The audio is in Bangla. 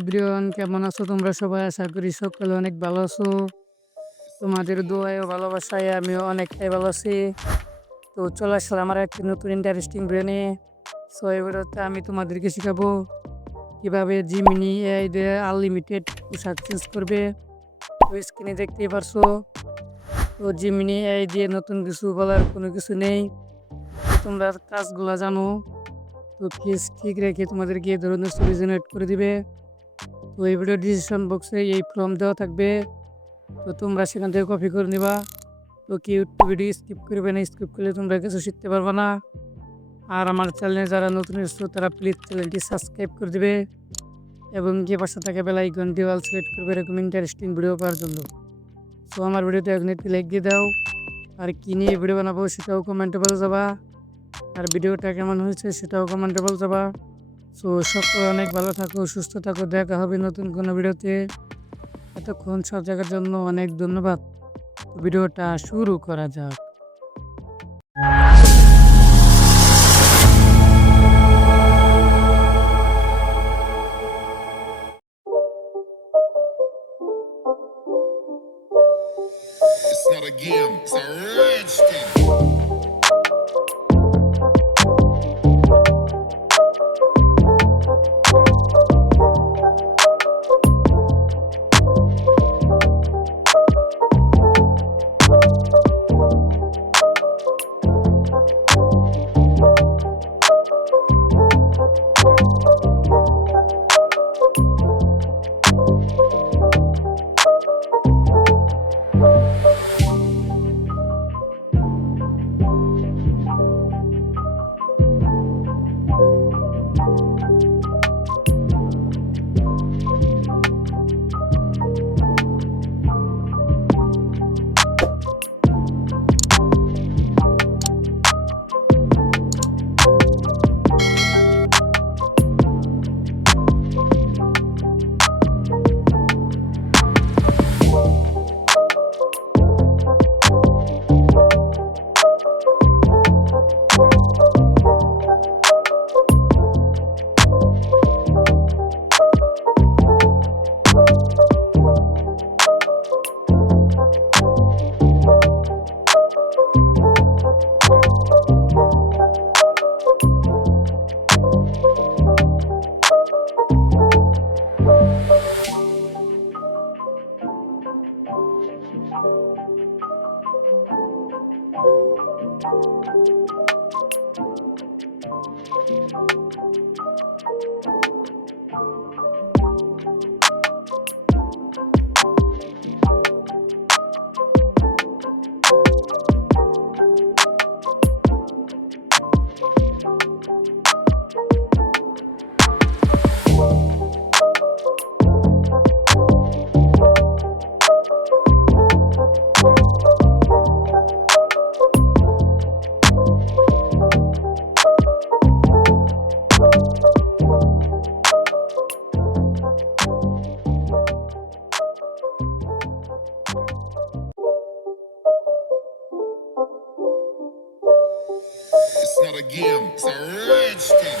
এভরিওয়ান, কেমন আছো তোমরা সবাই? আশা করি সকলে অনেক ভালো আছো। তোমাদের দোয়ায় ও ভালোবাসায় আমিও অনেকটাই ভালো আছি। তো চলে আসলে আমার একটি নতুন ইন্টারেস্টিং ব্রেনে। সো এই ভিডিওতে আমি তোমাদেরকে শেখাবো কিভাবে জিমিনি এআই দিয়ে আনলিমিটেড পোশাক চেঞ্জ করবে। তো স্ক্রিনে দেখতেই পারছো। তো জিমিনি এআই দিয়ে নতুন কিছু বলার কোনো কিছু নেই। তো তোমরা কাজগুলো জানো। তো ফেস ঠিক রেখে তোমাদেরকে এই ধরনের ছবি জেনারেট করে দিবে। তো এই ভিডিও ডিসক্রিপশন বক্সে এই ফর্ম দেওয়া থাকবে। তো তোমরা সেখান থেকে কপি করে নিবা। তো কেউ ভিডিও স্কিপ করবে না, স্কিপ করলে তোমরা কিছু শিখতে পারবে না। আর আমার চ্যানেলে যারা নতুন এসেছো তারা প্লিজ চ্যানেলটি সাবস্ক্রাইব করে দিবে এবং যে পাশে থাকে বেল আইকনটি অল সিলেক্ট করবে এরকম ইন্টারেস্টিং ভিডিও পাওয়ার জন্য। সো আমার ভিডিওতে এখন একটি লাইক দিয়ে দাও। আর কী নিয়ে ভিডিও বানাবো সেটাও কমেন্টে বলে যাবা। আর ভিডিওটা কেমন হয়েছে সেটাও কমেন্টে বলে যাবা। সো সকলে অনেক ভালো থাকো, সুস্থ থাকো, দেখা হবে নতুন কোনো ভিডিওতে। এতক্ষণ সব জায়গার জন্য অনেক ধন্যবাদ। ভিডিওটা শুরু করা যাক। It's not a game, it's a rich thing. It's not a game, it's a rich thing.